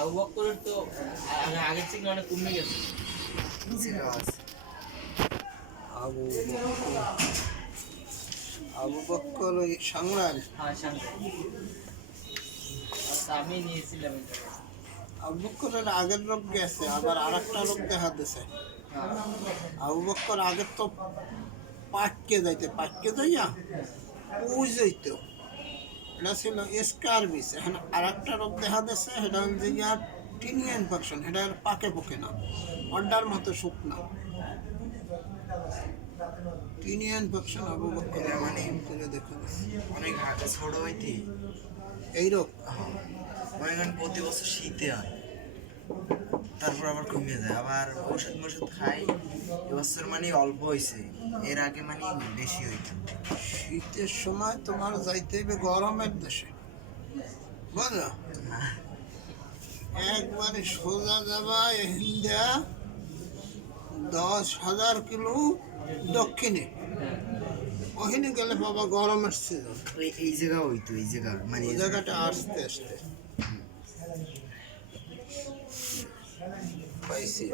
আবু বকরের তো আগের থেকে অনেক কমে গেছে। আবু বক্কর, আবু বক্কর ওই সাংরাল। হ্যাঁ আমি নিয়েছিলাম এটা। আবু বক্করের আগের রোগ গেছে, আবার আর একটা রোগ দেখা দিছে। আবু বক্কর আগের তো পাটকে যাইয়া ওই যাইতো, এটা ছিল স্কারবিস। এখন আর একটা রোগ দেখা দিচ্ছে, সেটা হচ্ছে গিয়া টিনিয়া ইনফেকশন। এটা আর পাকে পোকে না, অন্ডার মতো শুকনা টিনিয়া ইনফেকশন। আবু বক্কর মানে করে দেখা দিচ্ছে অনেক ছোট হইতে এই রোগ। মনে করেন প্রতি বছর শীতে হয়, তারপর আবার কমে যায়, আবার ওষুধ খাই। এবছর মানে অল্প হয়েছে, এর আগে মানে বেশি হইতো। শীতের সময় তোমার যাইতে হবে গরমের দেশে, বুঝলো? একবারে সোজা যাবা ইন্ডিয়া 10,000 কিলো দক্ষিণে, ওখানে গেলে বাবা গরমের সিজন। এই জায়গা হইতো, এই জায়গা মানে ওই জায়গাটা আস্তে আস্তে পাইছি।